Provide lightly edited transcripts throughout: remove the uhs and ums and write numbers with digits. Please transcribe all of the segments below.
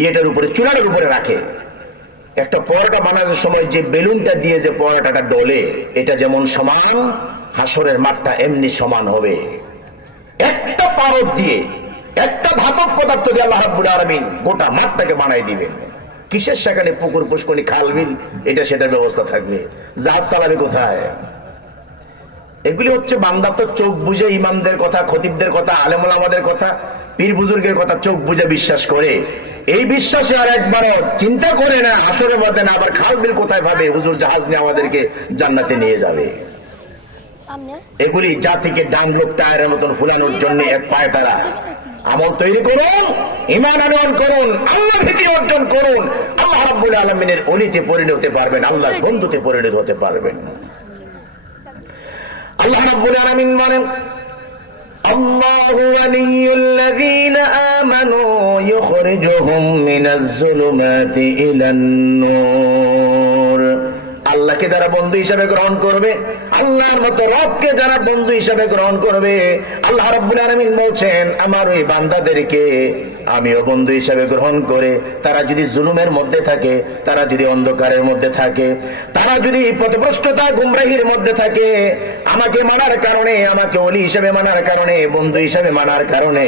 ইয়েটার উপরে, চুলাটার উপরে রাখে। একটা পরোটা বানানোর সময় যে বেলুনটা দিয়ে যে পরোটাটা ডলে, এটা যেমন সমান, হাসরের মাঠটা এমনি সমান হবে। একটা পারদ দিয়ে, একটা ধাতব পদার্থ দিয়ে আল্লাহ রাব্বুল আলামিন গোটা মাঠটাকে বানাই দিবেন। কিসের সেখানে পুকুর পুষ্করণী খাল বিল এটা সেটার ব্যবস্থা থাকবে? জাহাজ চালাবে কোথায়? এগুলি হচ্ছে বান্দা তো চোখ বুঝে ইমামদের কথা, খতিবদের কথা, আলেম ওলামাদের কথা, পীর বুজুর্গের কথা চোখ বুঝে বিশ্বাস করে। এই বিশ্বাসে আর একবারও চিন্তা করে না আসরের মধ্যে না আবার খাল বিল কোথায় পাবে, হুজুর জাহাজ নিয়ে আমাদেরকে জান্নাতে নিয়ে যাবে। এগুলি জাতিকে ডানলোক টায়ারের মতন ফুলানোর জন্য এক পায় তারা। আমল তৈরি করুন, ঈমান আনয়ন করুন, আল্লাহ ভীতি অর্জন করুন, আল্লাহ রাব্বুল আলামিনের ওলিতে পরিণত হতে পারবেন, আল্লাহর বন্ধুতে পরিণত হতে পারবেন। আল্লাহ রাব্বুল আলামিন বলেন, আল্লাহু ওয়ালিয়ুল্লাযীনা আমানু ইউখরিজুহুম মিনাজ যুলুমাতি ইলান নূর। আল্লাহকে যারা বন্ধু হিসেবে গ্রহণ করবে, আল্লাহর মতো রবকে যারা বন্ধু হিসেবে গ্রহণ করবে, আল্লাহ রাব্বুল আলামিন বলছেন আমার ওই বান্দাদেরকে আমিও বন্ধু হিসেবে গ্রহণ করে, তারা যদি জুলুমের মধ্যে থাকে, তারা যদি অন্ধকারের মধ্যে থাকে, তারা যদি পথভ্রষ্টতা গুমরাহির মধ্যে থাকে, আমাকে মানার কারণে, আমাকে ওলি হিসেবে মানার কারণে, বন্ধু হিসেবে মানার কারণে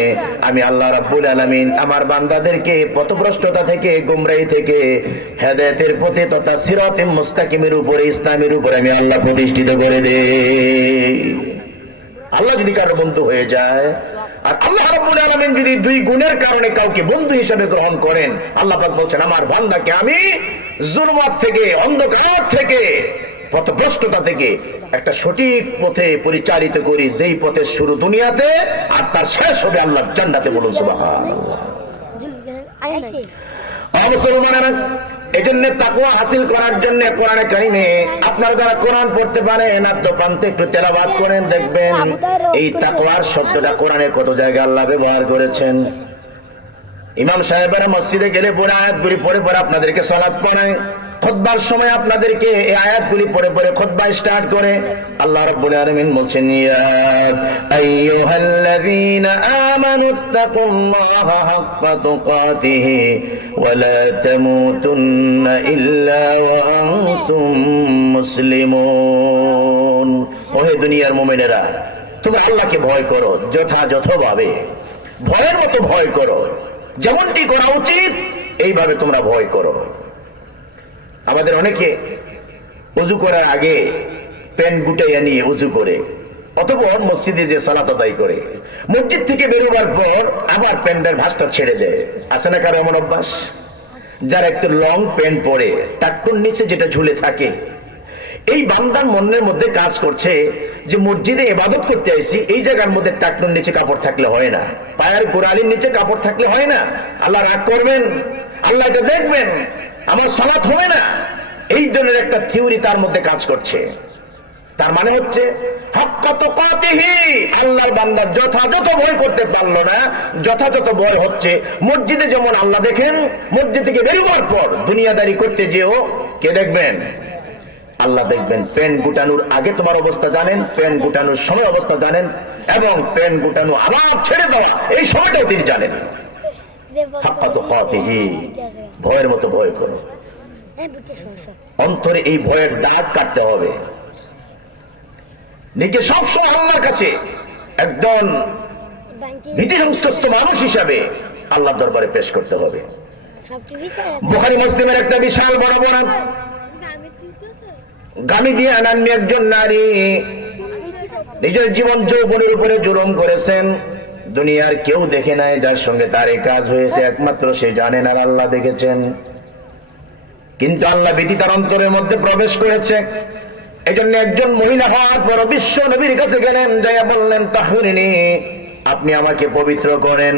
আমি আল্লাহ রাব্বুল আলামিন আমার বান্দাদেরকে পথভ্রষ্টতা থেকে, গুমরাহি থেকে হেদায়েতের পথে তথা সিরাতে মুস্তাকিমের উপরে, ইসলামের উপরে আমি আল্লাহ প্রতিষ্ঠিত করে দেই। আল্লাহ যদি কারো বন্ধু হয়ে যায়, আর আল্লাহ রাব্বুল আলামিন যদি দুই গুণের কারণে কাউকে বন্ধু হিসেবে গ্রহণ করেন, আল্লাহ পাক বলছেন আমার বান্দাকে আমি জুলুমাত থেকে, অন্ধকার থেকে, পথভ্রষ্টতা থেকে একটা সঠিক পথে পরিচালিত করি, যেই পথের শুরু দুনিয়াতে আর তার শেষ হবে আল্লাহর জান্নাতে। বলুন সুবহানাল্লাহ। মুসলমানেরা, এজন্য তাকওয়া হাসিল করার জন্য কোরআনে কারিমে আপনারা যারা কোরআন পড়তে পারেন আদ্যপ্রান্তে একটু তেলাওয়াত করেন, দেখবেন এই তাকওয়ার শব্দটা কোরআনে কত জায়গায় আল্লাহ ব্যবহার করেছেন। ইমাম সাহেবেরা মসজিদে গেলে পুরো আয়াতগুলি পড়ে পড়ে আপনাদেরকে সালাত পড়ায়, খুতবার সময় আপনাদেরকে এই আয়াতগুলি পড়ে পড়ে খুতবা স্টার্ট করে। আল্লাহ রাব্বুল আলামিন বলছেন, ইয়া আইয়ুহাল্লাযীনা আমানুত্তাকুল্লাহা হাক্কা তুকাতিহি ওয়া লা তামুতুন্না ইল্লা ওয়া আনতুম মুসলিমুন। ওহে দুনিয়ার মুমিনেরা, তোমরা আল্লাহকে ভয় করো, যথাযথভাবে ভয়ের মতো ভয় করো, যেমনটি করা উচিত এইভাবে তোমরা ভয় করো। আমাদের অনেকে ওযু করার আগে প্যান্ট গুটাইয়া নিয়ে ওযু করে, অতঃপর মসজিদে যে সালাত আদায় করে, মসজিদ থেকে বেরোবার পর আবার প্যান্টের ভাঁজটা ছেড়ে দেয়। আছে না কারো এমন অভ্যাস? যারা একটু লং প্যান্ট পরে টাকটুর নিচে যেটা ঝুলে থাকে, এই বান্দার মনের মধ্যে কাজ করছে যে মসজিদে ইবাদত করতে আইছি, এই জায়গার মধ্যে টাকটুর নিচে কাপড় থাকলে হয় না, পায়ের গোড়ালির নিচে কাপড় থাকলে হয় না, আল্লাহ রাগ করবেন, আল্লাহ এটা দেখবেন, আমার সালাত হবে না। এই ধরনের একটা থিওরি তার মধ্যে কাজ করছে। তার মানে হচ্ছে হাক্কা তুকাতিহি, আল্লাহর বান্দা যথাযথ ভয় করতে পারলো না। যথাযথ ভয় হচ্ছে মসজিদে যেমন আল্লাহ দেখেন, মসজিদ থেকে বেরোবার পর দুনিয়াদারি করতে যেও কে দেখবেন? আল্লাহ দেখবেন। প্যান গুটানোর আগে তোমার অবস্থা জানেন, প্যান গুটানোর সময় অবস্থা জানেন, এবং প্যান গুটানো আবার ছেড়ে দেওয়া এই সময়টাও তিনি জানেন। হাক্কা তুকাতিহি, ভয়ের মতো ভয় করো। অন্তরে এই ভয়ের দাগ কাটতে হবে। নিজে সবসময় আল্লাহর কাছে একজন ভীতি সংস্তুষ্ট মানুষ হিসাবে আল্লাহর দরবারে পেশ করতে হবে। বুখারী মুসলিমের একটা বিশাল বড় বড় গামি দিয়ে আনান্য একজন নারী নিজের জীবন যৌবনের উপরে জুলুম করেছেন। দুনিয়ার কেউ দেখে নাই, যার সঙ্গে তার এই কাজ হয়েছে একমাত্র সে জানেন আর আল্লাহ দেখেছেন। কিন্তু আল্লাহ ভীতি তার অন্তরের মধ্যে প্রবেশ করেছে। এজন্য একজন মহিলা হওয়ার পর বিশ্ব নবীর কাছে গেলেন, যাইয়া বললেন, তাহরিনি, আপনি আমাকে পবিত্র করেন।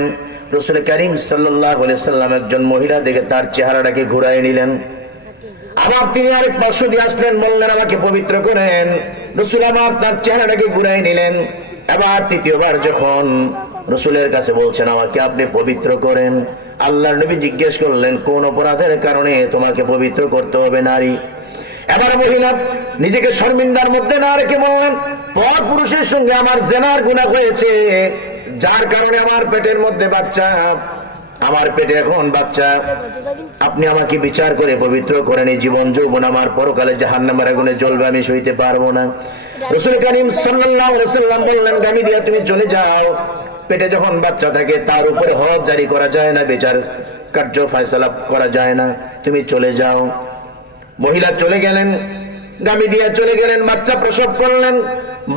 রাসূল করিম সাল্লাল্লাহু আলাইহি সাল্লাম একজন মহিলা দেখে তার চেহারাটাকে ঘুরায় নিলেন। আবার তিনি আরেক পার্শ্ব দিয়ে আসলেন, বললেন আমাকে পবিত্র করেন। রাসূল আবার তার চেহারাটাকে ঘুরায় নিলেন। এবার তৃতীয়বার যখন রাসূলের কাছে বলছেন আমাকে আপনি পবিত্র করেন, আল্লাহর নবী জিজ্ঞেস করলেন কোন অপরাধের কারণে তোমাকে পবিত্র করতে হবে নারী? এবার মহিলা নিজেকে শর্মিন্দার মধ্যে না রেখে বললেন, পর পুরুষের সঙ্গে আমার জিনার গুনাহ হয়েছে, যার কারণে আমার পেটের মধ্যে বাচ্চা আমার পেটে এখন বাচ্চা, আপনি আমাকে বিচার করে পবিত্র করেন। এই জীবন যৌবন আমার পরকালে জাহান্নামের আগুনে জ্বলবে, আমি সইতে পারবো না। রাসূল করিম সাল্লাল্লাহু আলাইহি ওয়াসাল্লাম বললেন, গামীদিয়া তুমি চলে যাও। পেটে যখন বাচ্চা থাকে তার উপরে হদ জারি করা যায় না, বিচার কার্য ফয়সালা করা যায় না, তুমি চলে যাও। মহিলা চলে গেলেন, গামীদিয়া চলে গেলেন, বাচ্চা প্রসব করলেন।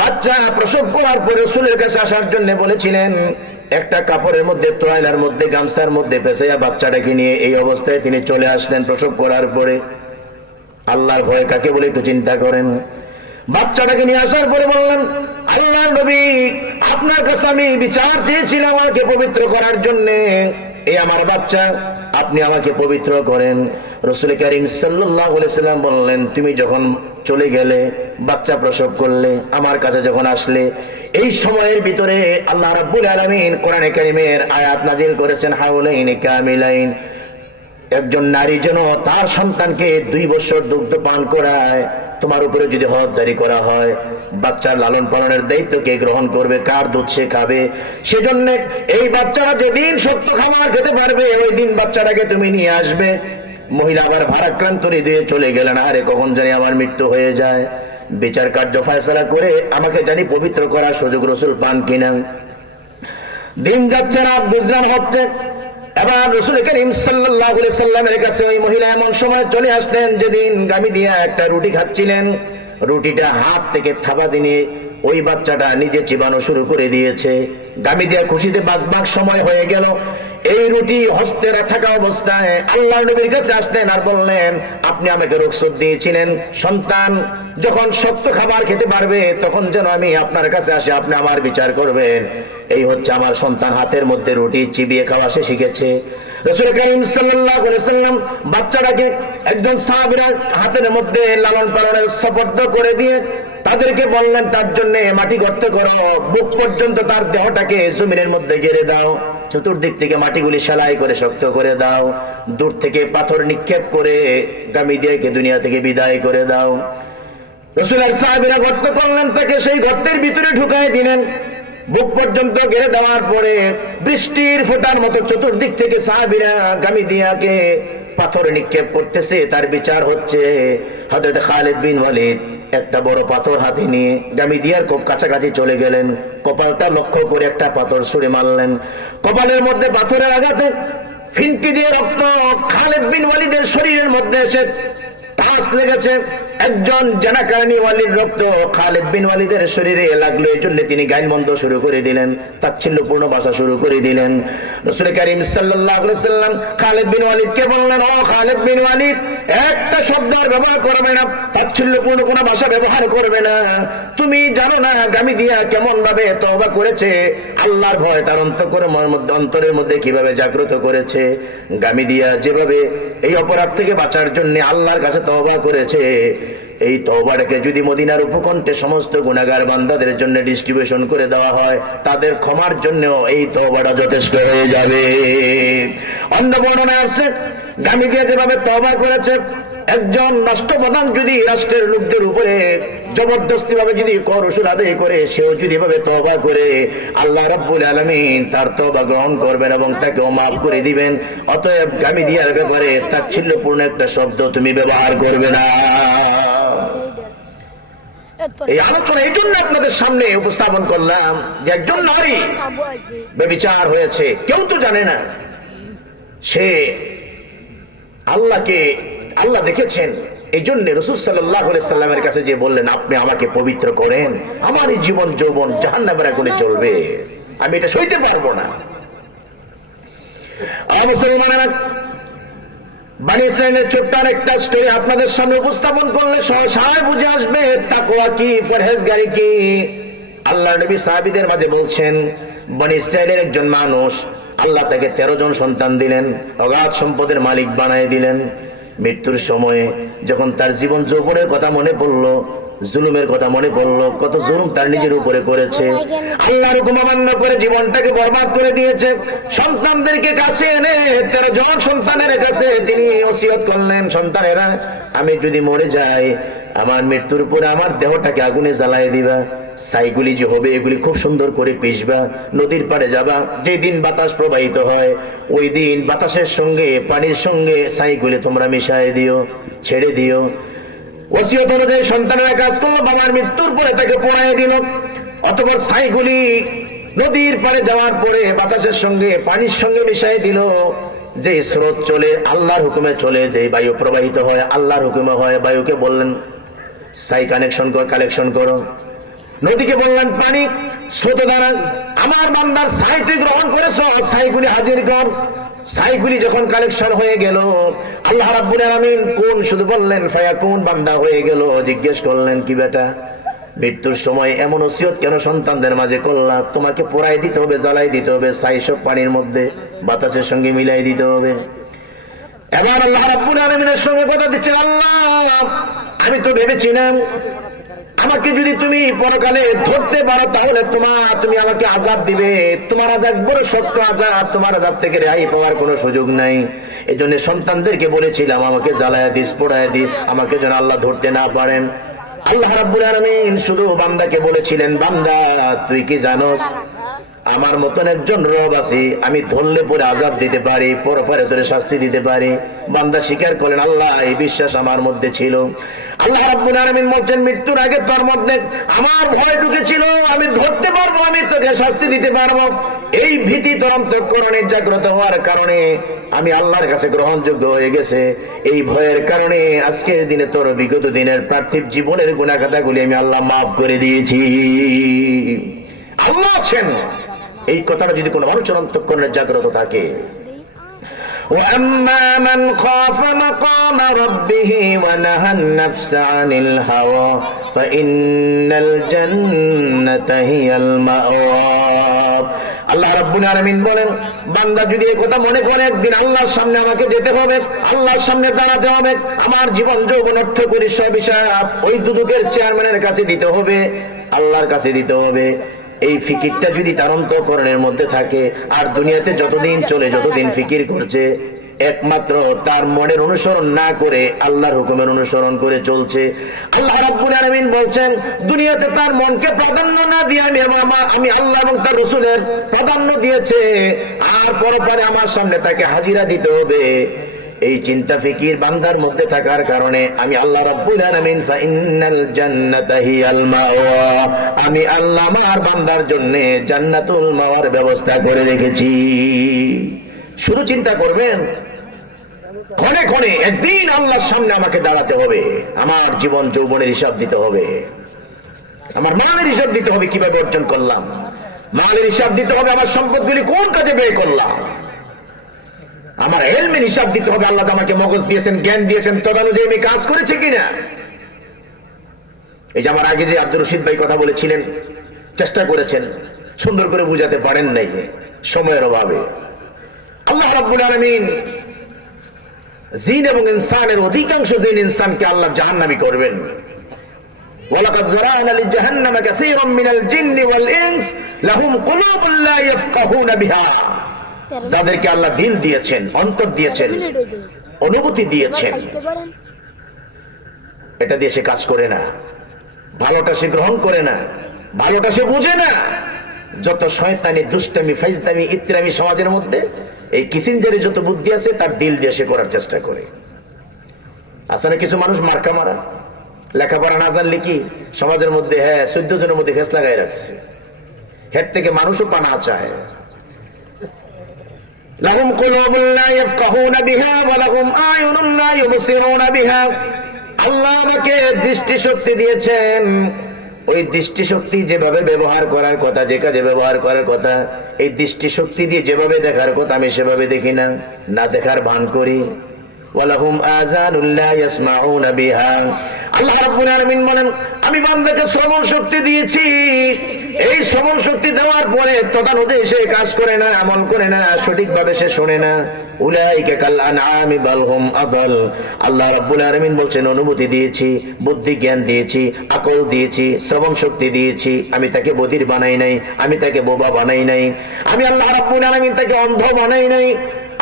বাচ্চা প্রসব করার পরে রাসূলের কাছে আসার জন্য বলেছিলেন, একটা কাপড়ের মধ্যে, তোয়ালার মধ্যে, গামছার মধ্যে পেঁচাইয়া বাচ্চাটাকে নিয়ে এই অবস্থায় তিনি চলে আসলেন প্রসব করার পরে। আল্লাহর ভয় কাকে বলে একটু চিন্তা করেন। বাচ্চাটাকে নিয়ে আসার পরে বললেন, আল্লাহর নবী, আপনার কাছে আমি বিচার চেয়েছিলাম আমাকে পবিত্র করার জন্য, এই আমার বাচ্চা, আপনি আমাকে পবিত্র করেন। রাসূল করিম সাল্লাল্লাহু আলাইহি ওয়াসাল্লাম বললেন, তুমি যখন চলে গেলে, বাচ্চা প্রসব করলে, আমার কাছে যখন আসলে, এই সময়ের ভিতরে আল্লাহ রাব্বুল আলামিন কোরআনে কারীমের আয়াত নাযিল করেছেন, হাওলাইন কামিলাইন। একজন নারী যেন তার সন্তানকে 2 বছর দুগ্ধ পান করায়, তোমার উপরে যদি হদ জারি করা হয়, বাচ্চার লালন পালনের দায়িত্ব কে গ্রহণ করবে, কার দুধ সে খাবে? সেজন্য এই বাচ্চারা যেদিন সত্য খাবার খেতে পারবে, ওই দিন বাচ্চাটাকে তুমি নিয়ে আসবে। মহিলা আবার ভারাক্রান্ত হৃদয়ে চলে গেলেন, আরে কখন জানি আমার মৃত্যু হয়ে যায়, বিচার কার্য ফয়সালা করে আমাকে জানি পবিত্র করার সুযোগ রাসূল পান কিনা। দিন যাচ্ছে, রাত গুজরান হচ্ছে। এবার রাসূল করিম সাল্লাল্লাহু আলাইহি সাল্লামের কাছে ওই মহিলা এমন সময় চলে আসলেন যেদিন গামীদিয়া একটা রুটি খাচ্ছিলেন, রুটিটা হাত থেকে থাবা দিয়ে ওই বাচ্চাটা নিজে চিবানো শুরু করে দিয়েছে। গামীদিয়া খুশিতে বাগবাগ সময় হয়ে গেল। এই রুটি হস্তে থাকা অবস্থায় আল্লাহর নবীর কাছে আসলেন আর বললেন, আপনি আমাকে রুখসত দিয়েছিলেন, সন্তান যখন সত্য খাবার খেতে পারবে তখন যেন আমি আপনার কাছে আসি, আপনি আমার বিচার করবেন। এই হচ্ছে আমার সন্তান, হাতের মধ্যে রুটি চিবিয়ে খাওয়া সে শিখেছে। রাসূল করিম সাল্লাল্লাহু আলাইহি ওয়াসাল্লাম বাচ্চাটাকে একজন সাহাবীর হাতের মধ্যে লালন পালনের সুপুর্দ করে দিয়ে তাদেরকে বললেন, তার জন্য মাটি গর্ত করো, বুক পর্যন্ত তার দেহটাকে জমিনের মধ্যে গেড়ে দাও, চতুর্দিক থেকে মাটিগুলি সেলাই করে শক্ত করে দাও, দূর থেকে পাথর নিক্ষেপ করে গামীদিয়াকে দুনিয়া থেকে বিদায় করে দাও। রাসূলের সাহাবীরা গর্ত করলেন, তাকে সেই গর্তের ভিতরে ঢুকায় দিলেন। বুক পর্যন্ত ঘিরে দেওয়ার পরে বৃষ্টির ফোঁটার মতো চতুর্দিক থেকে সাহাবীরা গামীদিয়াকে পাথর নিক্ষেপ করতেছে, তার বিচার হচ্ছে। হযরত খালিদ বিন ওয়ালিদ একটা বড় পাথর হাতে নিয়ে গামীদিয়ার খুব কাছাকাছি চলে গেলেন, কপালটা লক্ষ্য করে একটা পাথর ছুঁড়ে মারলেন। কপালের মধ্যে পাথরের আঘাতে ফিনকি দিয়ে রক্ত খালিদ বিন ওয়ালিদের শরীরের মধ্যে এসে টাচ লেগেছে। একজন জানাকারণী ওয়ালির রক্ত খালিদ বিন ওয়ালিদের শরীরে লাগলো, এই জন্য তিনি গাইলমন্দ শুরু করে দিলেন, তাচ্ছিল্যপূর্ণ ভাষা শুরু করে দিলেন। রাসূল করিম সাল্লাল্লাহু আলাইহি ওয়াসাল্লাম খালিদ বিন ওয়ালিদকে বললেন, ও খালিদ বিন ওয়ালিদ, একটা শব্দ ব্যবহার করবে না, তাচ্ছিল্যপূর্ণ কোনো ভাষা ব্যবহার করবে না। তুমি জানো না গামীদিয়া কেমন ভাবে তওবা করেছে, আল্লাহর ভয় তার অন্তরের মধ্যে কিভাবে জাগ্রত করেছে। গামীদিয়া যেভাবে এই অপরাধ থেকে বাঁচার জন্য আল্লাহর কাছে তওবা করেছে, এই তওবাটাকে যদি মদিনার উপকণ্ঠে সমস্ত গুনাহগার বান্দাদের জন্য ডিস্ট্রিবিউশন করে দেওয়া হয়, তাদের ক্ষমার জন্য এই তওবাটা যথেষ্ট হয়ে যাবে। অন্য বর্ণনা আছে, গামীদিয়া যেভাবে তওবা করেছে, একজন রাষ্ট্রপ্রধান যদি রাষ্ট্রের লোকদের উপরে জবরদস্তি ভাবে যদি কর উসুল আদায় করে, সেও যদি এভাবে তওবা করে, আল্লাহ রাব্বুল আলামিন তার তওবা গ্রহণ করবেন এবং তাকেও মাফ করে দিবেন। অতএব গামীদিয়ার ব্যাপারে তাচ্ছিল্যপূর্ণ একটা শব্দ তুমি ব্যবহার করবে না। এই আলোচনা এই জন্য আপনাদের সামনে উপস্থাপন করলাম যে একজন নারী ব্যভিচার হয়েছে, কেউ তো জানে না, সে আল্লাহ দেখেছেন। এই জন্য রাসূল সাল্লাল্লাহু আলাইহি সাল্লামের কাছে যে বললেন, আপনি আমাকে পবিত্র করেন, আমার এই জীবন যৌবন জাহান্নামের আগুনে চলবে, আমি এটা সইতে পারবো না। মুসলমানেরা, বনী ইসরাইলের ছোট্ট একটা স্টোরি আপনাদের সামনে উপস্থাপন করলে সহসায় বুঝে আসবে তাকওয়া কি, পরহেজগারি কি। আল্লাহ নবী সাহাবীদের মাঝে বলছেন, বনী ইসরাইলের একজন মানুষ, আল্লাহ তাকে 13 জন সন্তান দিলেন, অগাধ সম্পদের মালিক বানায় দিলেন। মৃত্যুর সময়ে যখন তার জীবন যৌবনের কথা মনে পড়লো, জুলুমের কথা মনে পড়লো, কত জুলুম তার নিজের উপরে করেছে, আল্লাহর হুকুম অমান্য করে জীবনটাকে বরবাদ করে দিয়েছে। সন্তানদেরকে কাছে এনে 13 জন সন্তানের কাছে তিনি ওসিয়ত করলেন, সন্তানেরা, আমি যদি মরে যাই, আমার মৃত্যুর পরে আমার দেহটাকে আগুনে জ্বালায় দিবা, ছাইগুলি যে হবে এগুলি খুব সুন্দর করে পিষবা, নদীর পাড়ে যাবা, যেদিন বাতাস প্রবাহিত হয় ওই দিন বাতাসের সঙ্গে পানির সঙ্গে ছাইগুলি তোমরা মিশাই দিও, ছেড়ে দিও। ওসিয়ত অনুযায়ী সন্তানেরা কাজ করলো, বাবার মৃত্যুর পরে তাকে পোড়ায় দিল। অতঃপর ছাইগুলি নদীর পাড়ে যাওয়ার পরে বাতাসের সঙ্গে পানির সঙ্গে মিশাই দিল। যে স্রোত চলে আল্লাহর হুকুমে চলে, যে বায়ু প্রবাহিত হয় আল্লাহর হুকুমে হয়। বায়ুকে বললেন ছাই কালেকশন করো, নদীকে বললেন পানি স্রোতে দ্বারা আমার বান্দার ছাই তুই গ্রহণ করেছ, ছাইগুলি হাজির কর। ছাইগুলি যখন কালেকশন হয়ে গেল, আল্লাহ রাব্বুল আলামিন কোন শুধু বললেন ফায়াকুন, বান্দা হয়ে গেল। জিজ্ঞেস করলেন কি বেটা, মৃত্যুর সময় এমন ওসিয়ত কেন সন্তানদের মাঝে করলা? তোমাকে পোড়াই দিতে হবে, জ্বালাই দিতে হবে, ছাই সব পানির মধ্যে বাতাসের সঙ্গে মিলাই দিতে হবে। এবার আল্লাহ রাব্বুল আলামিনের সঙ্গে কথা দিচ্ছেন, আল্লাহ আমি তো ভেবেছিলাম আমাকে যদি তুমি পরকালে ধরতে পারো তাহলে তুমি আমাকে আযাব দিবে। তোমার আযাব বড় শক্ত আযাব, তোমার আযাব থেকে রেহাই পাওয়ার কোনো সুযোগ নাই। এই জন্য সন্তানদেরকে বলেছিলাম আমাকে জ্বালায়া দিস, পোড়ায়া দিস, আমাকে যেন আল্লাহ ধরতে না পারেন। আল্লাহ রাব্বুল আলামিন শুধু বান্দাকে বলেছিলেন, বান্দা তুই কি জানোস আমার মতন একজন রব আছে, আমি ধরলে পরে আযাব দিতে পারি, পরপরে ধরে শাস্তি দিতে পারি। বান্দা স্বীকার করলেন, আল্লাহ এই বিশ্বাস আমার মধ্যে ছিল। আল্লাহ রাব্বুল আলামিন বলছেন, মৃত্যুর আগে তোর মধ্যে আমার ভয় ঢুকেছিল, আমি ধরতে পারবো, আমি তোকে শাস্তি দিতে পারবো। এই ভীতি তোর অন্তঃকরণে জাগ্রত হওয়ার কারণে আমি আল্লাহর কাছে গ্রহণযোগ্য হয়ে গেছে। এই ভয়ের কারণে আজকের দিনে তোর বিগত দিনের পার্থিব জীবনের গুনাহ খাতাগুলি আমি আল্লাহ মাফ করে দিয়েছি। আল্লাহ আছেন, এই কথাটা যদি কোনো মানুষের অন্তঃকরণে জাগ্রত থাকে। وَأَمَّا مَنْ خَافَ مَقَامَ رَبِّهِ وَنَهَى النَّفْسَ عَنِ الْهَوَى فَإِنَّ الْجَنَّةَ هِيَ الْمَأْوَى। আল্লাহ রাব্বুল আলামিন বলেন, বান্দা যদি এই কথা মনে করে একদিন আল্লাহর সামনে আমাকে যেতে হবে, আল্লাহর সামনে দাঁড়াতে হবে, আমার জীবন যৌবন অর্থ করি সব হিসাব ওই দুদকের চেয়ারম্যানের কাছে দিতে হবে, আল্লাহর কাছে দিতে হবে। এই ফিকিরটা যদি তার অন্তঃকরণের মধ্যে থাকে, আর দুনিয়াতে যতদিন চলে, যতদিন ফিকির করছে, একমাত্র তার মনের অনুসরণ না করে আল্লাহর হুকুমের অনুসরণ করে চলছে। আল্লাহ রাব্বুল আলামিন বলছেন, দুনিয়াতে তার মনকে প্রাধান্য না দিয়ে আমি আল্লাহ এবং তার রাসূলের প্রাধান্য দিয়েছে, আর পরপরে আমার সামনে তাকে হাজিরা দিতে হবে। এই চিন্তা ফিকির বান্দার মধ্যে থাকার কারণে আমি আল্লাহ রাব্বুল আলামিন ফাইন্নাল জান্নাতা হিয়াল মাওয়া, আমি আল্লাহ আমার বান্দার জন্য জান্নাতুল মাওয়ার ব্যবস্থা করে রেখেছি। শুধু চিন্তা করবেন, ক্ষণে ক্ষণে একদিন আল্লাহর সামনে আমাকে দাঁড়াতে হবে, আমার জীবন যৌবনের হিসাব দিতে হবে, আমার মালের হিসাব দিতে হবে, কিভাবে অর্জন করলাম, মালের হিসাব দিতে হবে, আমার সম্পদগুলি কোন কাজে ব্যয় করলাম, আমার ইলমের হিসাব দিতে হবে, আল্লাহ আমাকে মগজ দিয়েছেন, জ্ঞান দিয়েছেন, তদানুযায়ী আমি কাজ করেছি কিনা। এই যে আমার আগে যে আব্দুর রশিদ ভাই কথা বলেছিলেন, চেষ্টা করেছেন, সুন্দর করে বুঝাতে পারেন নাই সময়ের অভাবে। আল্লাহ রাব্বুল আলামিন জিন এবং ইনসানের অধিকাংশ জিন ইনসানকে আল্লাহ জাহান্নামী করবেন। ওয়ালাকাদ যারানা লিজাহান্নামা কাসীরাম মিনাল জিন্নি ওয়াল ইনস লাহুম কুলুবুন লা ইয়াফকাহুনা বিহা, যাদেরকে আল্লাহ দিল দিয়েছেন, অন্তর দিয়েছেন, অনুভূতি দিয়েছেন, এটা দিয়ে সে কাজ করে না, ভালোটা সে গ্রহণ করে না, ভালোটা সে বুঝে না। যত শয়তানি, দুষ্টামি, ফাইজলামি, ইত্রামি সমাজের মধ্যে এই কিসিঞ্জারে যত বুদ্ধি আছে তার দিল দিয়ে সে করার চেষ্টা করে। আসলে কিছু মানুষ মার্কা মারা, লেখাপড়া না জানলে কি সমাজের মধ্যে 14 জনের মধ্যে ফেস লাগাই রাখছে, হেড থেকে মানুষও পানা চায়। লাহুম কুলুবুন লা ইয়াফকাহুনা বিহা ওয়া লাহুম আয়ুনুন লা ইউবসিরুনা বিহা, আল্লাহ আমাকে দৃষ্টি শক্তি দিয়েছেন, ওই দৃষ্টি শক্তি যেভাবে ব্যবহার করার কথা, যে কাজে ব্যবহার করার কথা, এই দৃষ্টি শক্তি দিয়ে যেভাবে দেখার কথা আমি সেভাবে দেখি না, না দেখার ভান করি। ওয়ালাহুম আযানুন লা ইয়াসমাউনা বিহা, আল্লাহ রাব্বুল আলামিন বলেন আমি বান্দাকে শ্রবণ শক্তি দিয়েছি, এই শ্রবণ শক্তি দেওয়ার পরে তদানুযায়ী সে কাজ করে না, আমল করে না, সঠিকভাবে সে শোনে না। উলাইকা কাল আনআমি বাল হুম আদাল, আল্লাহ রাব্বুল আলামিন বলছেন অনুভূতি দিয়েছি, বুদ্ধি জ্ঞান দিয়েছি, আকল দিয়েছি, শ্রবণ শক্তি দিয়েছি, আমি তাকে বধির বানাই নাই, আমি তাকে বোবা বানাই নাই, আমি আল্লাহ রাব্বুল আলামিন তাকে অন্ধ বানাই নাই।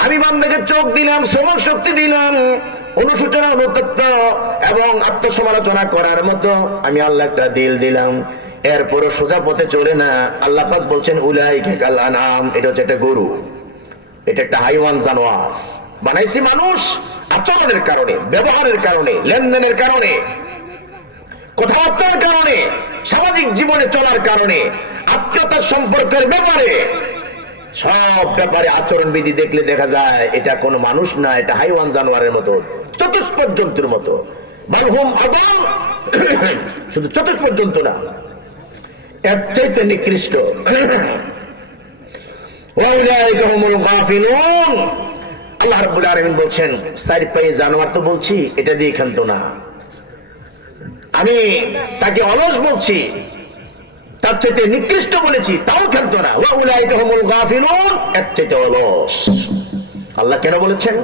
আমি বান্দাকে চোখ দিলাম, শ্রবণ শক্তি দিলাম, অনুসূচনা, অনুতপ্ত এবং আত্মসমালোচনা করার মতো আমি আল্লাহ একটা দিল দিলাম। এরপরও সোজা পথে চলে না। আল্লাহ পাক বলছেন উলাইকা কাল আনআম, এটা হচ্ছে একটা গরু, এটা একটা হাইওয়ান জানোয়ার বানাইছি মানুষ আচরণের কারণে, ব্যবহারের কারণে, লেনদেনের কারণে, কথাবার্তার কারণে, সামাজিক জীবনে চলার কারণে, আত্মীয়তার সম্পর্কের ব্যাপারে, সব ব্যাপারে আচরণবিধি দেখলে দেখা যায় এটা কোনো মানুষ না, এটা হাইওয়ান জানোয়ারের মতো, চতুষ্পদ জন্তুর মতো। বালহুম আদম, শুধু চতুষ্পদ জন্তু না, এর চাইতে নিকৃষ্ট। ওয়াউলাইকা হুমুল গাফিলুন, আল্লাহ রাব্বুল আলামিন বলছেন চার পায়ে জানোয়ার তো বলছি, এটা দিয়ে ক্ষান্ত না, আমি তাকে অলস বলছি, তার চাইতে নিকৃষ্ট বলেছি, তাও ক্ষান্ত না। ওয়াউলাইকা হুমুল গাফিলুন, এর চাইতে অলস। আল্লাহ কেন বলেছেন?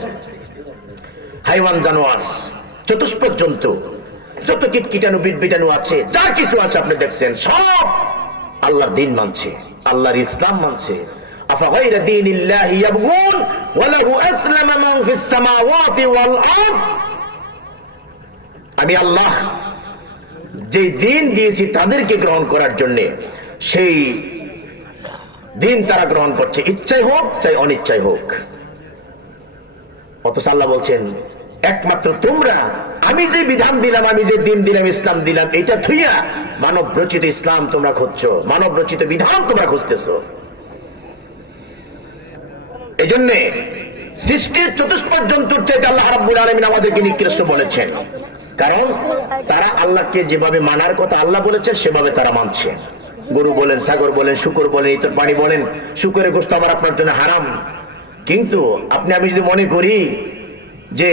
হাইওয়ান জানোয়ার, চতুষ্পদ জন্তু, যত কীটাণু বিটাণু আছে, যা কিছু আছে আপনি দেখছেন, সব আল্লাহর দ্বীন মানছে, আল্লাহর ইসলাম মানছে। আফাগাইরা দীনিল্লাহি ইয়াবগুন ওয়া লাহু আসলামা মান ফিস সামাওয়াতি ওয়াল আরদ, আমি আল্লাহ যে দ্বীন দিয়েছি তাদেরকে গ্রহণ করার জন্য, সেই দ্বীন তারা গ্রহণ করছে, ইচ্ছাই হোক চাই অনিচ্ছাই হোক। অথচ আল্লাহ বলছেন একমাত্র তোমরা, আমি যে বিধান দিলাম, আমি যে দিন দিলাম, ইসলাম দিলাম, এটা থুইয়া মানব রচিত ইসলাম তোমরা খুঁজছো, মানব রচিত বিধান তোমরা খুঁজতেছো। এই জন্য সৃষ্টির চতুষ্পদ জন্তুর চাইতে আল্লাহ রাব্বুল আলামিন আমাদেরকে নিকৃষ্ট বলেছেন, কারণ তারা আল্লাহকে যেভাবে মানার কথা আল্লাহ বলেছেন সেভাবে তারা মানছে। গরু বলেন, ছাগল বলেন, শুকর বলেন, ইতর পানি বলেন, শুকরের গোশত আমার আপনার জন্য হারাম, কিন্তু আপনি আমি যদি মনে করি যে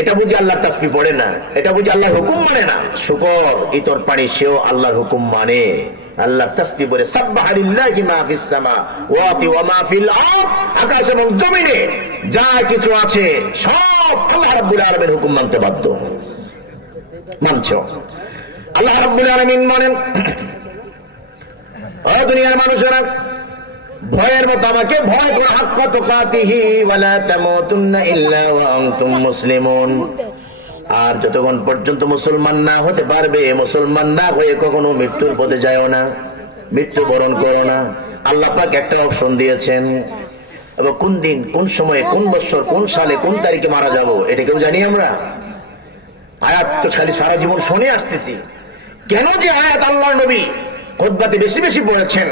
এটা বুঝি আল্লাহর তাসবিহ পড়ে না, এটা বুঝি আল্লাহর হুকুম মানে না, শুকর ইতর পানি সেও আল্লাহর হুকুম মানে, আল্লাহর তাসবিহ পড়ে। সাবহানাল্লাহি মা ফিস সামাওয়াতি ওয়া মা ফিল আরদ, আকাশ এবং জমিনে যা কিছু আছে সব আল্লাহ রাব্বুল আলামিনের হুকুম মানতে বাধ্য, মানছো। আল্লাহ রাব্বুল আলামিন বলেন, ও দুনিয়ার মানুষেরা, ভয়ের মতো আমাকে ভয় করো, হাক্কা তুকাতিহি ওয়ালা তামুতুন্না ইল্লা ওয়া আনতুম মুসলিমুন। আর যতক্ষণ পর্যন্ত মুসলমান না হতে পারবে, মুসলমান না হয়ে কখনো মৃত্যুর পথে যায়ও না, মৃত্যুবরণ করো না। আল্লাহ পাক একটা অপশন দিয়েছেন, কোন দিন, কোন সময়ে, কোন বছর, কোন সালে, কোন তারিখে মারা যাব এটা কেউ জানি আমরা? আয়াত তো খালি সারা জীবন শুনে আসতেছি। কেন যে আয়াত আল্লাহর নবী খুতবাতে বেশি বেশি পড়েছেন,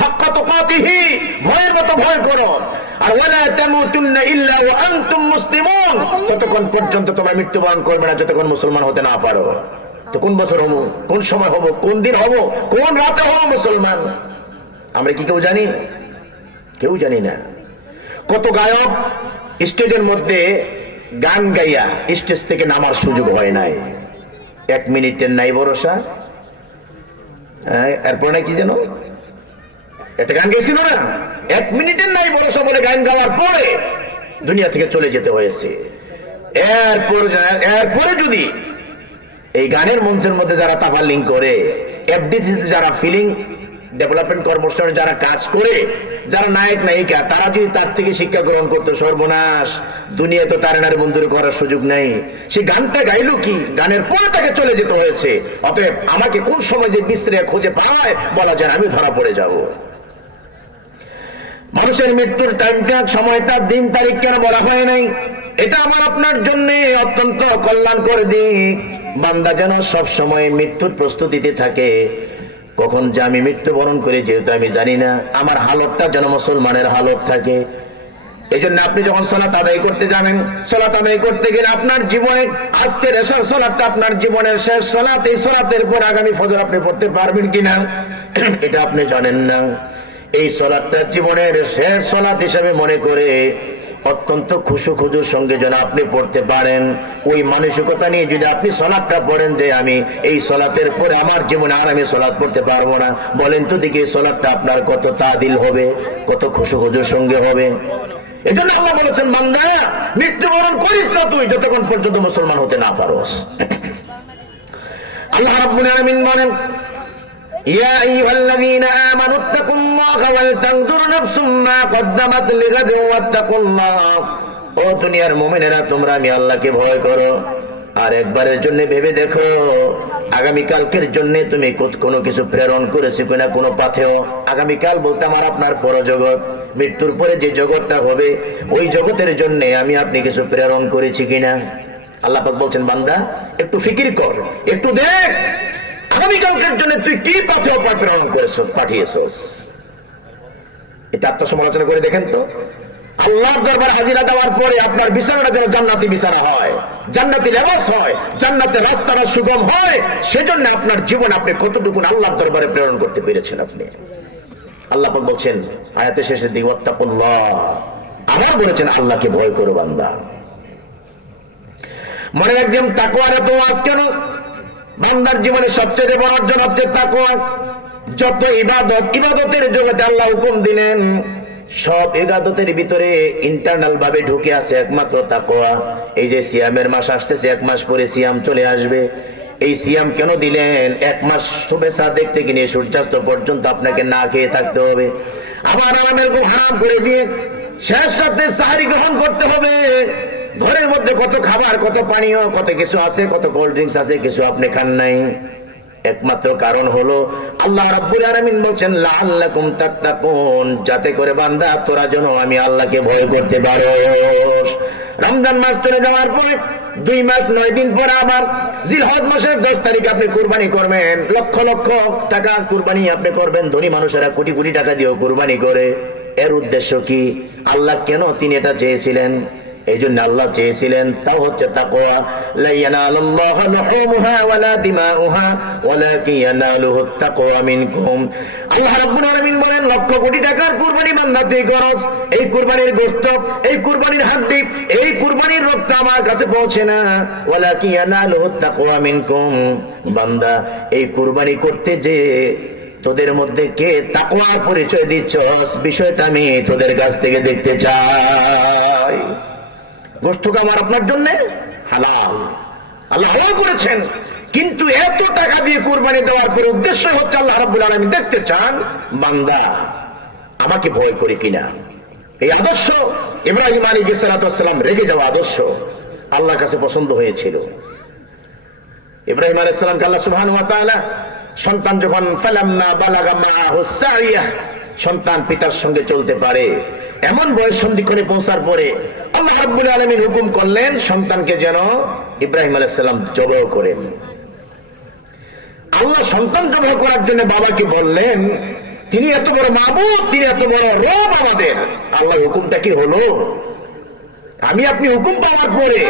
হাক্কা তুকাতিহি, ভয়ের মতো ভয় করো, আর ওয়ালা তামুতুন্না ইল্লা ওয়া আনতুম মুসলিমুন, ততক্ষণ পর্যন্ত তোমরা মৃত্যুবরণ করবে না যতক্ষণ মুসলমান হতে না পারো। তো কোন বছর হবো, কোন সময় হবো, কোন দিন হবো, কোন রাতে হবো মুসলমান, আমরা কি কেউ জানি? কেউ জানি না। কত গায়ক স্টেজের মধ্যে গান গাইয়া স্টেজ থেকে নামার সুযোগ হয় নাই, 1 মিনিটের নাই ভরসা। এরপর কি যেন একটা গান গেছিল না, 1 মিনিটের নাই ভরসা বলে গান গাওয়ার পরে দুনিয়া থেকে চলে যেতে হয়েছে। এরপরে যদি এই গানের মঞ্চের মধ্যে যারা তাফালিং করে, এফডিসিতে যারা ফিলিং ডেভেলপমেন্ট কর্মসূচি যারা কাজ করে, যারা নায়ক নায়িকা, তারা যদি তার থেকে শিক্ষা গ্রহণ করতো, সর্বনাশ, দুনিয়া তো তার নারী বন্ধুর করার সুযোগ নাই। সে গানটা গাইলো কি, গানের পরে তাকে চলে যেতে হয়েছে। অতএব আমাকে কোন সময় যে বিশ্রে খুঁজে পায় বলা যায়, আমি ধরা পড়ে যাব। মানুষের মৃত্যুর টাইমটা, সময়টা, দিন তারিখ কেন বলা হয় নাই? এটা আমার আপনার জন্য অত্যন্ত কল্যাণকর দিক। বান্দা যেন সব সময় মৃত্যুর প্রস্তুতিতে থাকে, কখন যে আমি মৃত্যুবরণ করি যেহেতু আমি জানি না, আমার হালতটা যেন মুসলমানের হালত থাকে। এই জন্য আপনি যখন সালাত আদায় করতে যাবেন, সালাত আদায় করতে গেলে আপনার জীবনে আজকের এশার সালাতটা আপনার জীবনের শেষ সালাত, এই সালাতের পর আগামী ফজর আপনি পড়তে পারবেন কিনা এটা আপনি জানেন না। এই সালাতটা জীবনের শেষ সালাত হিসেবে মনে করে অত্যন্ত খুশুর সঙ্গে যেন আপনি পড়তে পারেন। ওই মানসিকতা নিয়ে যদি আপনি সালাতটা পড়েন যে আমি এই সালাতের পরে আমার জীবনে আর আমি সালাত পড়তে পারবো না, বলেন তো দেখি এই সালাতটা আপনার কত তাদিল হবে, কত খুশুর সঙ্গে হবে। এই জন্য আল্লাহ বলেছেন, বান্দা মৃত্যুবরণ করিস না তুই যতক্ষণ পর্যন্ত মুসলমান হতে না পারোস। আল্লাহ রাব্বুল আলামিন বলেন, ইয়া আইয়ুহাল্লাযীনা আমানু তাকুল্লাহা ওয়াল তানজুর নাফসুম মা কদ্দামাত লিগাদিন ওয়াত্তাকুল্লাহ। ও দুনিয়ার মুমিনেরা, তোমরা আমি আল্লাহকে ভয় করো আর একবারের জন্য ভেবে দেখো আগামীকালকের জন্য তুমি কোনো কিছু প্রেরণ করেছো কিনা, কোনো পাথেয়? আগামীকাল বলতে আমার আপনার পরজগৎ, মৃত্যুর পরে যে জগৎটা হবে ওই জগতের জন্য আমি আপনি কিছু প্রেরণ করেছি কিনা? আল্লাহ পাক বলছেন, বান্দা একটু ফিকির কর, একটু দেখ আগামীকালকের জন্য তুই কি পাথেয় প্রেরণ করেছ, পাঠিয়েছস। এটা আত্মসমালোচনা করে দেখেন তো। আল্লাহর দরবারে হাজিরা দেওয়ার পরে আপনার বিছানাটা যেন জান্নাতি বিছানা হয়, জান্নাতি লেবাস হয়, জান্নাতের রাস্তাটা সুগম হয়, সেজন্য আপনার জীবন আপনি কতটুকু আল্লাহর দরবারে প্রেরণ করতে পেরেছেন আপনি। আল্লাহ পাক বলছেন আয়াতের শেষের দিকে, ওয়াত্তাকুল্লাহ, আবার বলেছেন আল্লাহকে ভয় করো বান্দা। মনে রাখবেন তাকওয়ার এত আজ কেন? বান্দার জীবনে সবচেয়ে বড় অর্জন হচ্ছে তাকওয়া। যত ইবাদতের জগতে আল্লাহ হুকুম দিলেন, সব ইবাদতের ভিতরে ইন্টারনাল ভাবে ঢুকে আছে একমাত্র তাকওয়া। এই যে সিয়ামের মাস আসতেছে, 1 মাস পরে সিয়াম চলে আসবে। এই সিয়াম কেন দিলেন? 1 মাস শুভেচ্ছা দেখতে গিয়ে সূর্যাস্ত পর্যন্ত আপনাকে না খেয়ে থাকতে হবে, আবার আমাদের খুব হারাম করে দিয়ে শেষ রাতে সাহারি গ্রহণ করতে হবে। ঘরের মধ্যে কত খাবার, কত পানীয়, কত কিছু আছে, কত কোল্ড ড্রিঙ্কস আছে, কিছু আপনি খান নাই। একমাত্র কারণ হলো আল্লাহ রাব্বুল আলামিন বলছেন লাআল্লাকুম তাত্তাকুন, যাতে করে বান্দা তোরা যেন আমি আল্লাহকে ভয় করতে পারো। রমজান মাস চলে যাওয়ার পরে 2 মাস 9 দিন পরে আবার জিলহজ মাসের 10 তারিখ আপনি কুরবানি করবেন। লক্ষ লক্ষ টাকা কুরবানি আপনি করবেন। ধনী মানুষেরা কোটি কোটি টাকা দিয়েও কুরবানি করে। এর উদ্দেশ্য কি? আল্লাহ কেন তিনি এটা চেয়েছিলেন? এই জন্য আল্লাহ চেয়েছিলেন, তা হচ্ছে তাকওয়া। লা ইয়ানালুল্লাহু লুহুমুহা ওয়ালা দিমাউহা ওয়ালাকিন ইয়ানালুহুত তাকওয়া মিনকুম। আল্লাহ রাব্বুল আলামিন বলেন, লক্ষ কোটি টাকার কুরবানি বান্দা তুই করস, এই কুরবানির গোশত, এই কুরবানির হাড্ডি, এই কুরবানির রক্ত আমার কাছে পৌঁছে না। ওয়ালাকিন ইয়ানালুহুত তাকওয়া মিনকুম, বান্দা এই কুরবানি করতে যে তোদের মধ্যে কে তাকওয়ার পরিচয় দিচ্ছস, বিষয়টা আমি তোদের কাছ থেকে দেখতে চাই। গোশত আমার আপনার জন্য হালাল, আল্লাহ হালাল করেছেন, কিন্তু এত টাকা দিয়ে কুরবানি দেওয়ার পর উদ্দেশ্য হচ্ছে আল্লাহ রাব্বুল আলামিন দেখতে চান বান্দা আমাকে ভয় করে কিনা। এই আদর্শ ইব্রাহিম আলাইহিস সালাম রেগে যাওয়া আদর্শ আল্লাহর কাছে পছন্দ হয়েছিল। ইব্রাহিম আলাইহিস সালামকে আল্লাহ সুবহানাহু ওয়া তাআলা সন্তান যখন ফালাম্মা বালাগা মাআহু সাইয়া, সন্তান পিতার সঙ্গে চলতে পারে এমন বয়স সন্ধিক্ষণে পৌঁছার পরে আল্লাহ রাব্বুল আলামিন হুকুম করলেন সন্তানকে যেন ইব্রাহিম আলাইহিস সালাম জবাহ করেন। আল্লাহ সন্তান জবাহ করার জন্য বাবাকে বললেন, তিনি এত বড় মাবুদ, তিনি এত বড় রব আমাদের, আল্লাহ হুকুমটা কি হলো? আমি আপনি হুকুম পাওয়ার পরে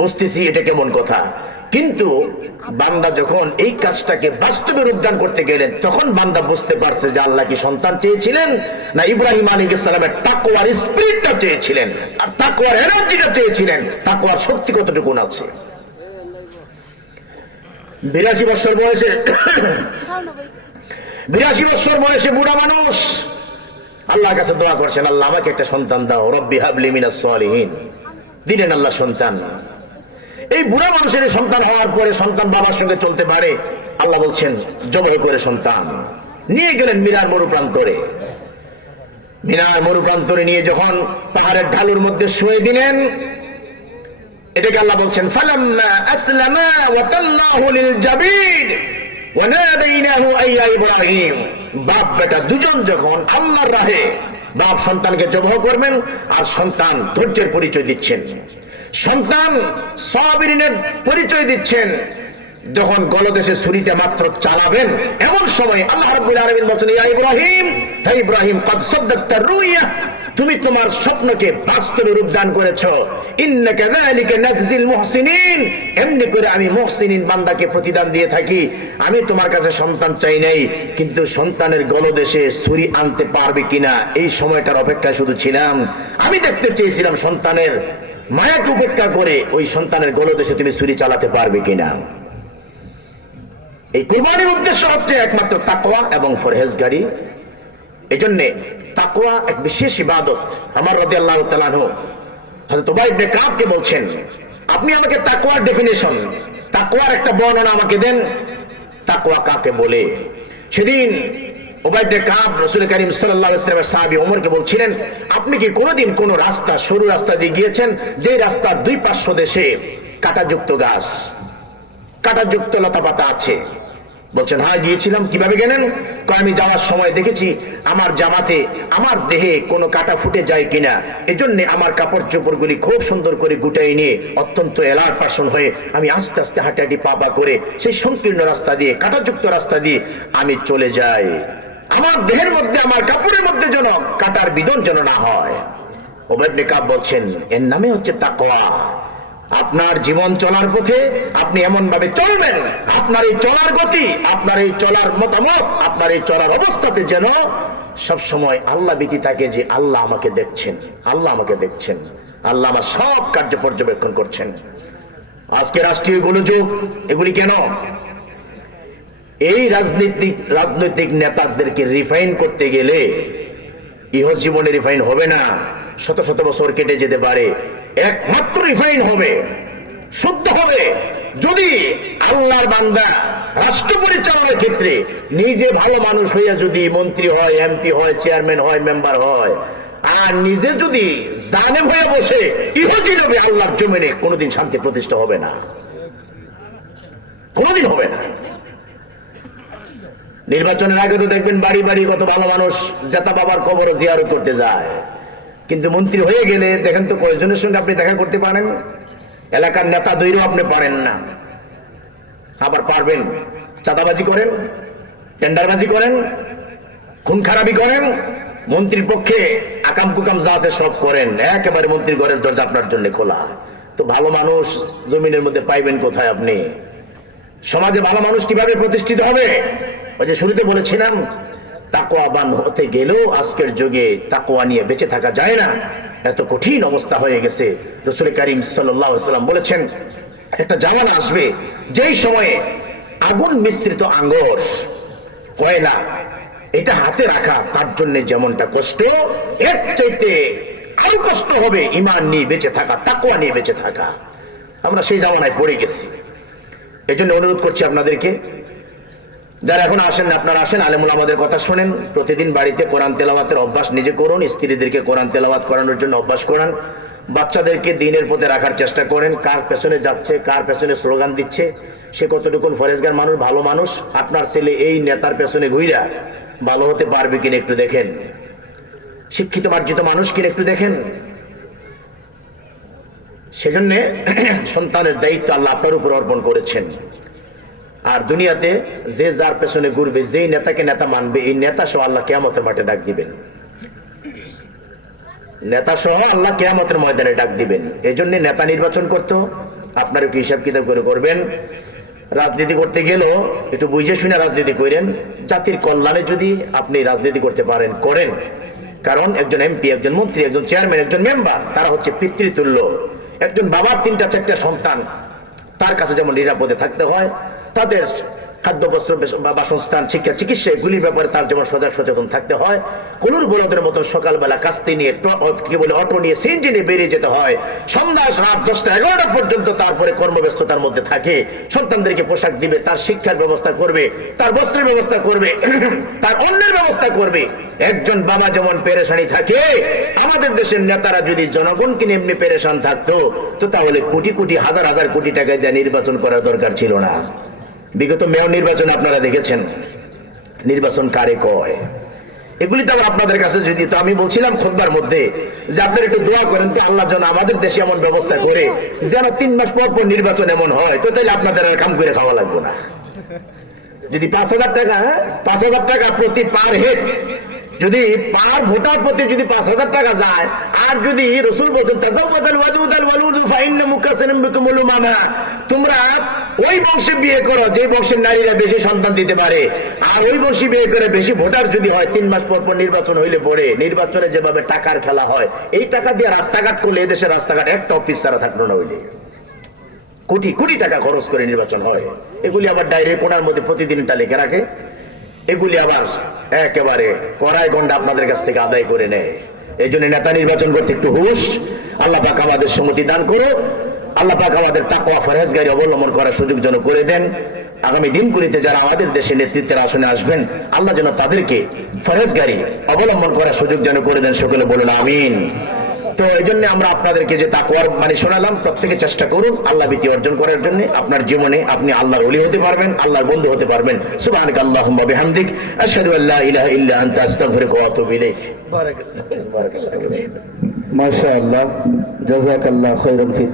বুঝতেছি এটা কেমন কথা, কিন্তু বান্দা যখন এই কাজটাকে বাস্তবে রূপদান করতে গেলেন তখন বান্দা বুঝতে পারছে যে আল্লাহ কি সন্তান চেয়েছিলেন না ইব্রাহিম আলাইহিস সালামের তাকওয়ার স্পিরিটটা চেয়েছিলেন, আর তাকওয়ার এনার্জিটা চেয়েছিলেন, তাকওয়ার শক্তি কতটুকু আছে। 82 বছর বয়সে 82 বছর বয়সে বুড়া মানুষ আল্লাহর কাছে দোয়া করছেন, আল্লাহ আমাকে একটা সন্তান দাও, রব্বি হাবলি মিনাস সালিহিন। দিলেন আল্লাহ সন্তান। এই বুড়া মানুষের সন্তান হওয়ার পরে সন্তান বাবার সঙ্গে চলতে পারে, আল্লাহ বলছেন জবাই করে সন্তান নিয়ে গেলেন মিনার মরুপ্রান্তরে। মিনার মরুপ্রান্তরে নিয়ে যখন পাহাড়ের ঢালুর মধ্যে শুয়ে দিলেন, এটাকে আল্লাহ বলছেন ফালাম্মা আসলামা ওয়া তাল্লাহু লিল জাবিন ওয়া নাদাইনাহু আইয়া ইব্রাহিম। বাপ বেটা দুজন যখন আল্লাহর রাহে বাপ সন্তানকে জবাই করবেন, আর সন্তান ধৈর্যের পরিচয় দিচ্ছেন, সন্তান সাবিরিনের পরিচয় দিচ্ছেন, যখন গলদেশে ছুরিটা মাত্র চালাবেন এমন সময় আল্লাহ রাব্বুল আলামিন বলেন, ইয়া ইব্রাহিম, হে ইব্রাহিম, কদ সাদ্দাকতা রুইয়া, তুমি তোমার স্বপ্নকে বাস্তবে রূপদান করেছো। ইন্নাকা যালিকা নাজজিল মুহসিনিন, এমনি করে আমি মুহসিনিন বান্দাকে প্রতিদান দিয়ে থাকি। আমি তোমার কাছে সন্তান চাই নাই, কিন্তু সন্তানের গলদেশে ছুরি আনতে পারবে কিনা এই সময়টার অপেক্ষায় শুধু ছিলাম। আমি দেখতে চেয়েছিলাম সন্তানের মায়াকে উপেক্ষা করে ওই সন্তানের গলদেশে তুমি ছুরি চালাতে পারবে কিনা। এই কুরবানির উদ্দেশ্য হচ্ছে একমাত্র তাকওয়া এবং ফরহেজগারি। এই জন্য তাকওয়া এক বিশেষ ইবাদত। আমার রাদিয়াল্লাহু তাআলা আনহু হযরত উবাই ইবনে কাবকে বলছেন, আপনি আমাকে তাকওয়ার ডেফিনিশন, তাকওয়ার একটা বর্ণনা আমাকে দেন, তাকওয়া কাকে বলে। সেদিন উবাই ইবনে কাব রাসূল কারীম সাল্লাল্লাহু আলাইহি ওয়াসাল্লামের সাহাবী ওমরকে বলছিলেন, আপনি কি কোনোদিন কোন রাস্তা, সরু রাস্তা দিয়ে গিয়েছেন, যে রাস্তার 2 পার্শ্ব দেশে কাঁটাযুক্ত গাছ, কাঁটাযুক্ত লতাপাতা আছে। বলছেন হ্যাঁ গিয়েছিলাম। কিভাবে গেলেন? আমি যাওয়ার সময় দেখেছি আমার জামাতে আমার দেহে কোনো কাঁটা ফুটে যায় কিনা, এজন্য আমার কাপড় চোপড় গুলি খুব সুন্দর করে গুটাই নিয়ে অত্যন্ত এলার পাশন হয়ে আমি আস্তে আস্তে হাঁটাহাঁটি পা পা করে সেই সংকীর্ণ রাস্তা দিয়ে, কাঁটাযুক্ত রাস্তা দিয়ে আমি চলে যাই। আমার দেহের মধ্যে, আমার কাপড়ের মধ্যে যেন কাঁটার বিধন যেন না হয়। উবাই ইবনে কাব বলছেন এর নামে হচ্ছে তাকওয়া। আপনার জীবন চলার পথে আপনি এমন ভাবে চলবেন, আপনার এই চলার গতি, আপনার এই চলার মতামত, আপনার এই চলার অবস্থাতে যেন সব সময় আল্লাহ ভীতি থাকে যে আল্লাহ আমাকে দেখছেন, আল্লাহ আমাকে দেখছেন, আল্লাহ আমার সব কার্য পর্যবেক্ষণ করছেন। আজকে রাষ্ট্রীয় গোলযোগ এগুলি কেন? এই রাজনৈতিক নেতাদেরকে রিফাইন করতে গেলে ইহজীবনে রিফাইন হবে না, শত শত বছর কেটে যেতে পারে। একমাত্র রিফাইন হবে, শুদ্ধ হবে যদি আল্লাহর বান্দা রাষ্ট্র পরিচালনার ক্ষেত্রে নিজে ভালো মানুষ হইয়া যদি মন্ত্রী হয়, এমপি হয়, চেয়ারম্যান হয়, মেম্বার হয়, আর নিজে যদি জালেম হয়ে বসে ইহজীবনে আল্লাহর জমিনে কোনোদিন শান্তি প্রতিষ্ঠা হবে না, কোনোদিন হবে না। নির্বাচনের আগে তো দেখবেন বাড়ি বাড়ি কত ভালো মানুষ জেতা বাবার কবর জিয়ারত করতে যায়, কিন্তু মন্ত্রী হয়ে গেলে দেখেন তো কয়েকজনের সঙ্গে আপনি দেখা করতে পারেন? এলাকার নেতা দৈরও আপনি পারেন না। আবার পারবেন চাঁদাবাজি করেন, টেন্ডারবাজি করেন, খুন খারাপি করেন, মন্ত্রীর পক্ষে আকাম কুকাম যাতে সব করেন, একেবারে মন্ত্রীর ঘরের দরজা আপনার জন্য খোলা। তো ভালো মানুষ জমিনের মধ্যে পাইবেন কোথায় আপনি? সমাজে ভালো মানুষ কিভাবে প্রতিষ্ঠিত হবে? ওই যে শুরুতে বলেছিলাম তাকওয়াবান হতে গেলেও আজকের যুগে তাকওয়া নিয়ে বেঁচে থাকা যায় না, এত কঠিন অবস্থা হয়ে গেছে। রাসূল করিম সাল্লাল্লাহু আলাইহি ওয়াসাল্লাম বলেছেন একটা জামানা আসবে যেই সময়ে আগুন মিশ্রিত আঙ্গুর, কয়লা এটা হাতে রাখা তার জন্য যেমনটা কষ্ট, এর চাইতে আরো কষ্ট হবে ঈমান নিয়ে বেঁচে থাকা, তাকওয়া নিয়ে বেঁচে থাকা। আমরা সেই জামানায় পড়ে গেছি। এই জন্য অনুরোধ করছি আপনাদেরকে, যারা এখন আসেন না আপনারা আসেন, আলেমুল আমাদের কথা শোনেন, প্রতিদিন বাড়িতে কোরআন তেলাওয়াতের অভ্যাস নিজে করুন, স্ত্রীদেরকে কোরআন তেলাওয়াত করানোর জন্য অভ্যাস করান, বাচ্চাদেরকে দিনের পথে রাখার চেষ্টা করেন। কার পেছনে যাচ্ছে, কার পেছনে স্লোগান দিচ্ছে, সে কতটুকু ফরেজগার মানুষ, ভালো মানুষ, আপনার ছেলে এই নেতার পেছনে ঘুইরা ভালো হতে পারবে কিনা একটু দেখেন, শিক্ষিত মার্জিত মানুষ কিনা একটু দেখেন। সেজন্য সন্তানের দায়িত্ব আল্লাহ আপনার উপর অর্পণ করেছেন। আর দুনিয়াতে যে যার পেছনে ঘুরবে, যেই নেতাকে নেতা মানবে, এই নেতা সহ আল্লাহ কিয়ামতের মাঠে ডাক দিবেন, নেতা সহ আল্লাহ কিয়ামতের ময়দানে ডাক দিবেন। এই জন্য নেতা নির্বাচন করতে আপনার একটু হিসাব কিতাব করে করবেন। রাজনীতি করতে গেলেও একটু বুঝে শুনে রাজনীতি করেন। জাতির কল্যাণে যদি আপনি রাজনীতি করতে পারেন করেন, কারণ একজন এমপি, একজন মন্ত্রী, একজন চেয়ারম্যান, একজন মেম্বার, তারা হচ্ছে পিতৃতুল্য। একজন বাবার 3-4টা সন্তান, তার কাছে যেমন নিরাপদে থাকতে হয়, তাদের খাদ্য, বস্ত্র, বাসস্থান, শিক্ষা, চিকিৎসা এগুলির ব্যাপারে তার যেমন সজাগ সচেতন থাকতে হয়। কোনুর বলদের মতন সকালবেলা কাস্তে নিয়ে, কি বলে, অটো নিয়ে, সিএনজি নিয়ে বেরিয়ে যেতে হয়, সন্ধ্যা রাত 10টা-11টা পর্যন্ত, তারপরে কর্মব্যস্ততার মধ্যে থাকে, সন্তানদেরকে পোশাক দিবে, তার শিক্ষার ব্যবস্থা করবে, তার বস্ত্রের ব্যবস্থা করবে, তার অন্যের ব্যবস্থা করবে। একজন বাবা যেমন পেরেশানি থাকে, আমাদের দেশের নেতারা যদি জনগণকে নিয়ে এমনি পেরেশান থাকতো, তো তাহলে কোটি কোটি, হাজার হাজার কোটি টাকা দিয়ে নির্বাচন করার দরকার ছিল না। বিগত মেয়র নির্বাচন আপনারা দেখেছেন, নির্বাচন কারে কয়, এগুলি তো আপনাদের কাছে যদি, তো আমি বলছিলাম খুতবার মধ্যে যে আপনারা একটু দোয়া করেন তো আল্লাহ যেন আমাদের দেশে এমন ব্যবস্থা করে যেন 3 মাস পর পর নির্বাচন এমন হয়, তো তাহলে আপনাদের আর কাম করে খাওয়া লাগবে না। যদি 5,000 টাকা, 5,000 টাকা প্রতি পার হেড, যদি পার ভোটার প্রতি যদি 5,000 টাকা যায়, আর যদি রাসূল বলেন তাযাওয়াজাল ওয়াদুদাল ওয়ালুদ ফাইন্না মুকাসসারাম বিকুমুল মানা, তোমরা ওই বংশে বিয়ে করো যে বংশের নারীরা বেশি সন্তান দিতে পারে, আর ওই বংশে বিয়ে করে বেশি ভোটার যদি হয়, 3 মাস পর পর নির্বাচন হইলে পরে নির্বাচনে যেভাবে টাকার খেলা হয়, এই টাকা দিয়ে রাস্তাঘাট করলে এদেশের রাস্তাঘাট একটা অফিস ছাড়া থাকলো না, হইলে কোটি কোটি টাকা খরচ করে নির্বাচন হয়। এগুলি আবার ডাইরেক্ট কোনার মধ্যে প্রতিদিন তালিকা রাখে, এগুলি আবার একেবারে কড়াই গন্ডা আপনাদের কাছ থেকে আদায় করে নেয়। এই জন্য নেতা নির্বাচন করতে একটু হুঁশ। আল্লাহ পাক আমাদের সম্মতি দান করো, আল্লাহ পাক আমাদের তাকওয়া ফরহেজগারি অবলম্বন করার সুযোগ যেন করে দেন। আগামী দিনগুলিতে যারা আমাদের দেশে নেতৃত্বের আসনে আসবেন, আল্লাহ যেন তাদেরকে ফরহেজগারি অবলম্বন করার সুযোগ যেন করে দেন। সকলে বলুন আমিন। তো এই জন্য আমরা আপনাদেরকে যে তাকওয়ার মানে শোনালাম, প্রত্যেকে চেষ্টা করুন আল্লাহ ভীতি অর্জন করার জন্য। আপনার জীবনে আপনি আল্লাহর ওলি হতে পারবেন, আল্লাহর বন্ধু হতে পারবেন। সুবহানাকা আল্লাহুম্মা বিহামদিক আশহাদু আল্লা ইলাহা ইল্লা আনতা আস্তাগফিরুকা ওয়া আতুবু ইলাইক। মাশাআল্লাহ, জাযাকাল্লাহু খাইরান ফিদ